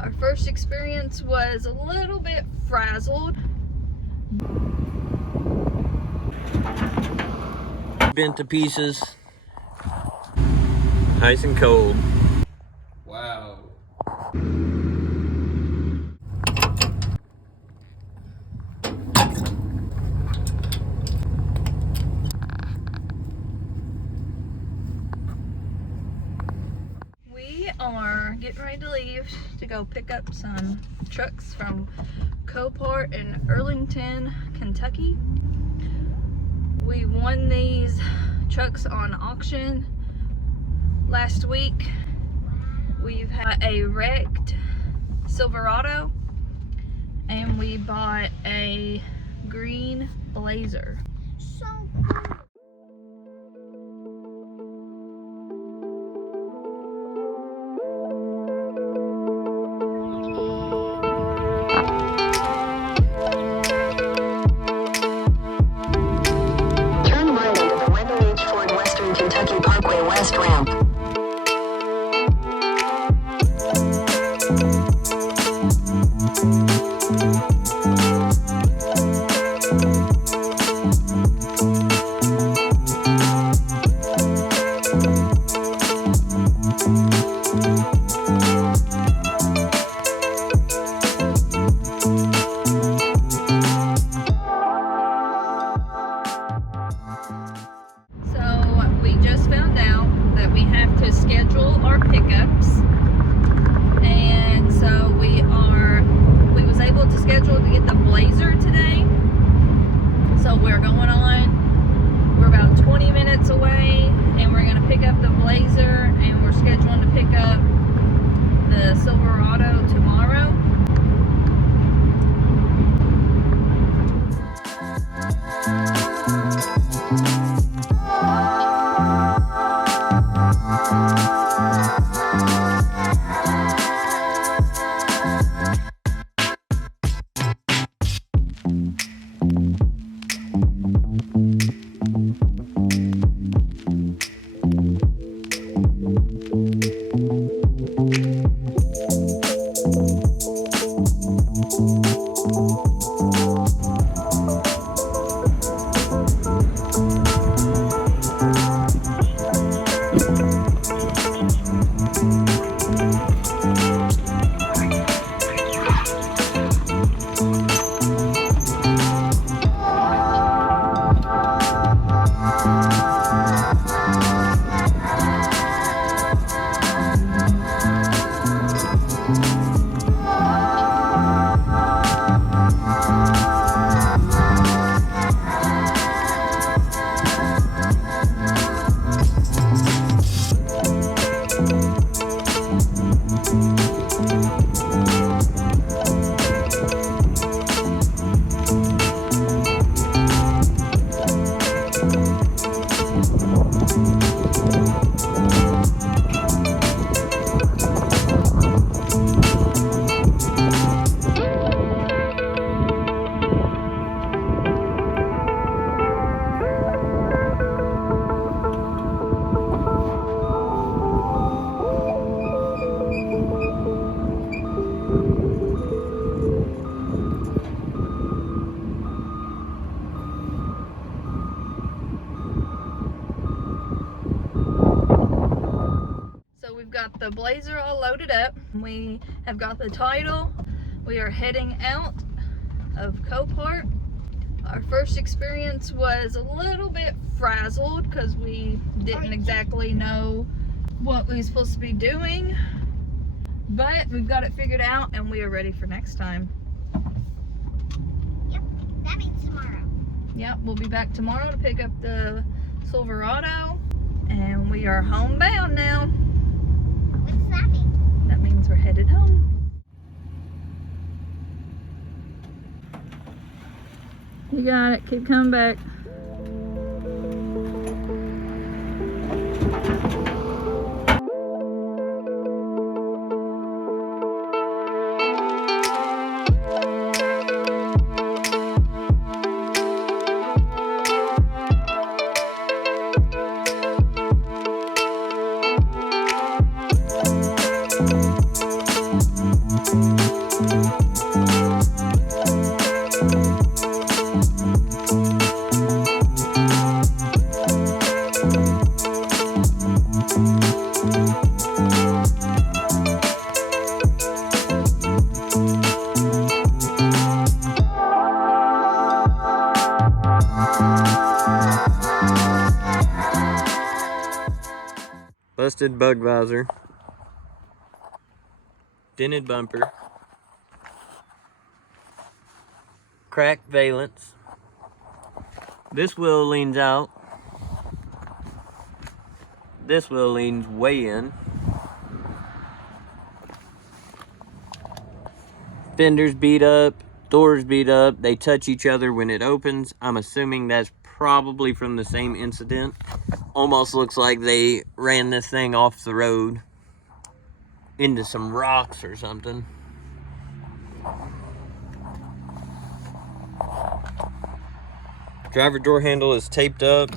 Our first experience was a little bit frazzled. Bent to pieces. Ice and cold. Wow. We are getting ready to leave to go pick up some trucks from Copart in Arlington, Kentucky. We won these trucks on auction last week. We've had a wrecked Silverado and we bought a green Blazer. So cool. Turn right onto the Wendell H. Ford Western Kentucky Parkway West Ramp. We just found out that we have to schedule our pickups, and so we was able to schedule to get the Blazer today. So we're going on. We're about 20 minutes away, and we're going to pick up the Blazer, and we're scheduling to pick up the Silverado tomorrow. We've got the Blazer all loaded up. We have got the title. We are heading out of Copart. Our first experience was a little bit frazzled because we didn't exactly know what we were supposed to be doing, but we've got it figured out and we are ready for next time. Yep, that means tomorrow. Yep, we'll be back tomorrow to pick up the Silverado, and we are homebound now. What does that mean? That means we're headed home. You got it. Keep coming back. Busted bug visor, dented bumper, cracked valence. This wheel leans out. This wheel leans way in. Fenders beat up, doors beat up. They touch each other when it opens. I'm assuming that's probably from the same incident. Almost looks like they ran this thing off the road into some rocks or something. Driver door handle is taped up.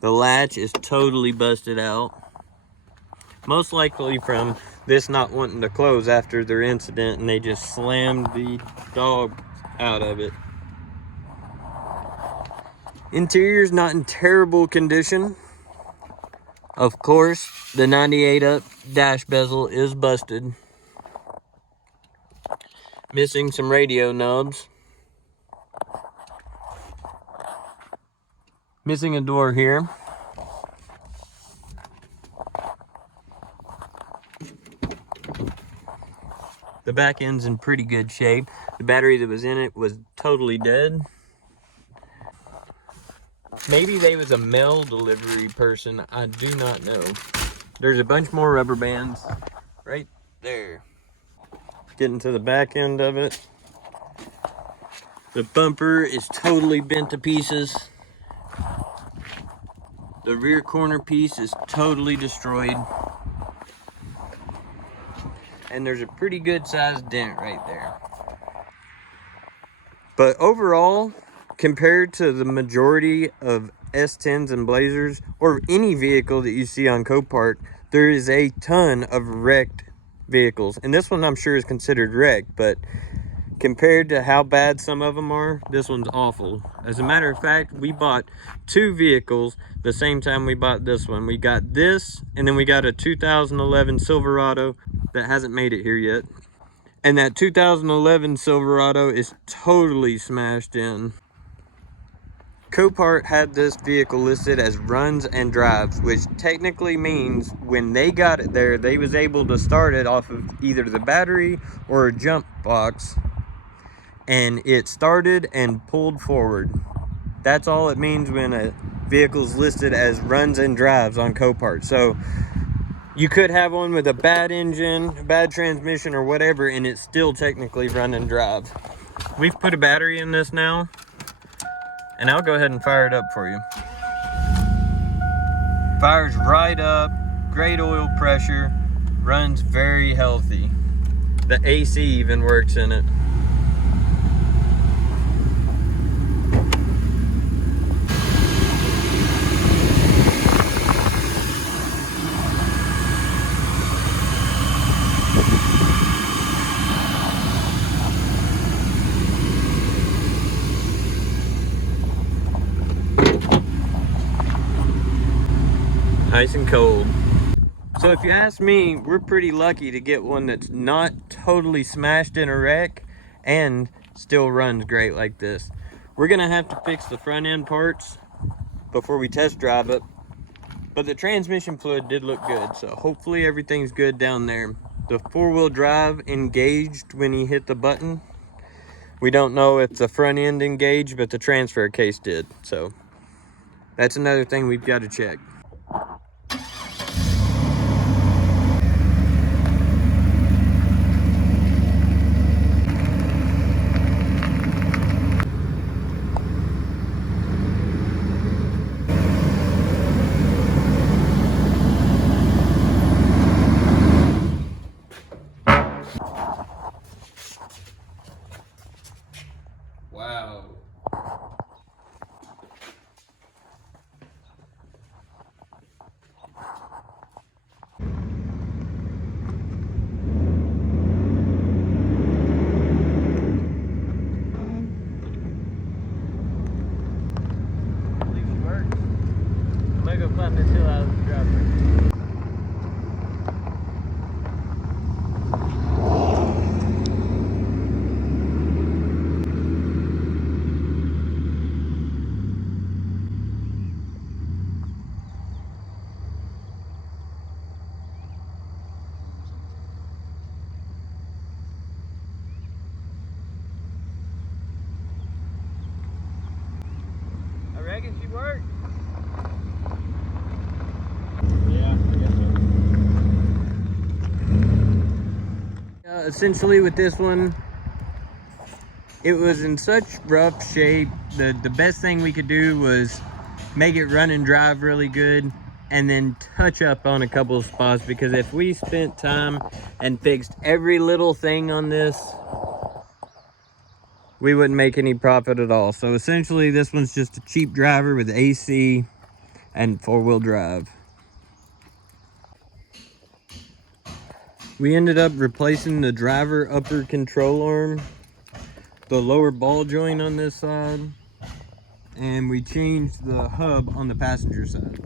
The latch is totally busted out. Most likely from this not wanting to close after their incident, and they just slammed the dog out of it. Interior's not in terrible condition. Of course, the 98 up dash bezel is busted. Missing some radio knobs. Missing a door here. The back end's in pretty good shape. The battery that was in it was totally dead. Maybe they was a mail delivery person. I do not know. There's a bunch more rubber bands right there. Getting to the back end of it. The bumper is totally bent to pieces. The rear corner piece is totally destroyed. And there's a pretty good sized dent right there. But overall, compared to the majority of S10s and Blazers, or any vehicle that you see on Copart, there is a ton of wrecked vehicles. And this one I'm sure is considered wrecked, but compared to how bad some of them are, this one's awful. As a matter of fact, we bought two vehicles the same time we bought this one. We got this, and then we got a 2011 Silverado that hasn't made it here yet. And that 2011 Silverado is totally smashed in. Copart had this vehicle listed as runs and drives, which technically means when they got it there, they was able to start it off of either the battery or a jump box, and it started and pulled forward. That's all it means when a vehicle's listed as runs and drives on Copart. So you could have one with a bad engine, a bad transmission, or whatever, and it's still technically run and drive. We've put a battery in this now, and I'll go ahead and fire it up for you. Fires right up, great oil pressure, runs very healthy. The AC even works in it. Nice and cold. So if you ask me, we're pretty lucky to get one that's not totally smashed in a wreck and still runs great like this. We're gonna have to fix the front end parts before we test drive it, but the transmission fluid did look good, so hopefully everything's good down there. The four-wheel drive engaged when he hit the button. We don't know if the front end engaged, but the transfer case did, so that's another thing we've got to check. Wow. go climb this hill out of the driveway. I reckon she worked. Yeah, I guess so. Essentially with this one, it was in such rough shape. The best thing we could do was make it run and drive really good and then touch up on a couple of spots, because if we spent time and fixed every little thing on this, we wouldn't make any profit at all. So essentially this one's just a cheap driver with AC and four-wheel drive. We ended up replacing the driver upper control arm, the lower ball joint on this side, and we changed the hub on the passenger side.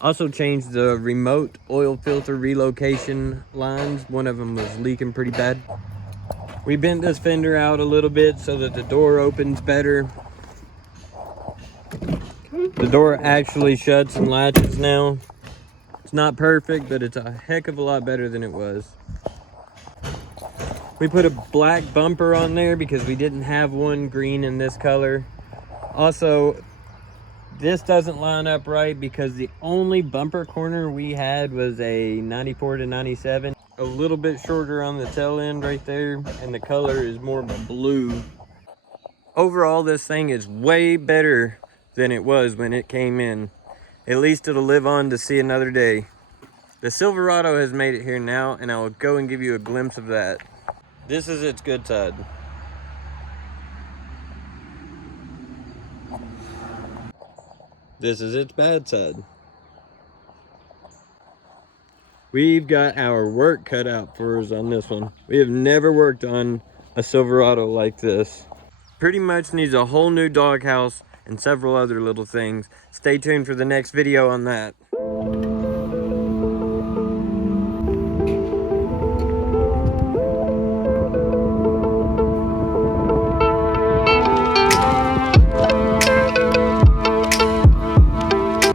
Also changed the remote oil filter relocation lines. One of them was leaking pretty bad. We bent this fender out a little bit so that the door opens better. The door actually shuts and latches now. It's not perfect, but it's a heck of a lot better than it was. We put a black bumper on there because we didn't have one green in this color. Also, this doesn't line up right because the only bumper corner we had was a 94 to 97. A little bit shorter on the tail end right there, and the color is more of a blue. Overall, this thing is way better than it was when it came in. At least it'll live on to see another day. The Silverado has made it here now, and I will go and give you a glimpse of that. This is its good side. This is its bad side. We've got our work cut out for us on this one. We have never worked on a Silverado like this. Pretty much needs a whole new doghouse and several other little things. Stay tuned for the next video on that.